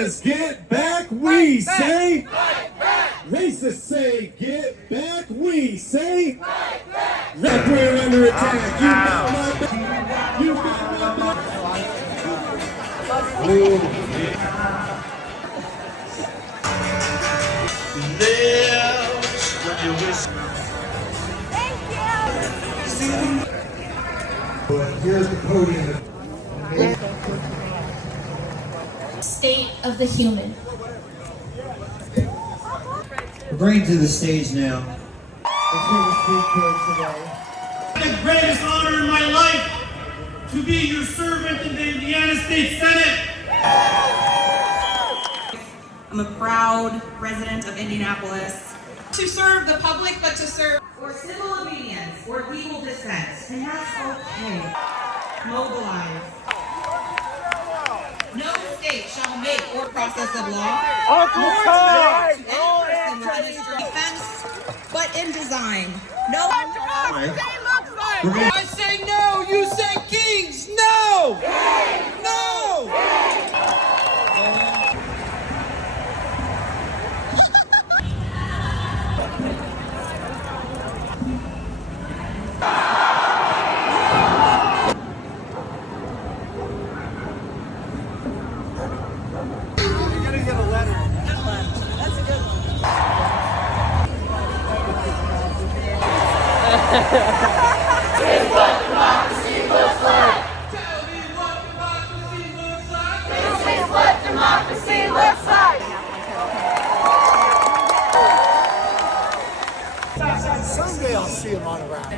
says get back, we say fight back. Racists say get back, we say fight back. We're under attack. You got my back. Here's the podium. State of the human. We're bringing to the stage now. The greatest honor in my life to be your servant in the Indiana State Senate. I'm a proud resident of Indianapolis. To serve the public, but to serve for civil obedience or legal dissent. And that's okay. Mobilize. No state shall make or process of law or to any person within its defense, but in design. No. I say no, you say kings, no! No! It's what democracy looks like. Tell me what democracy looks like. This is what democracy looks like. Someday I'll see him on around.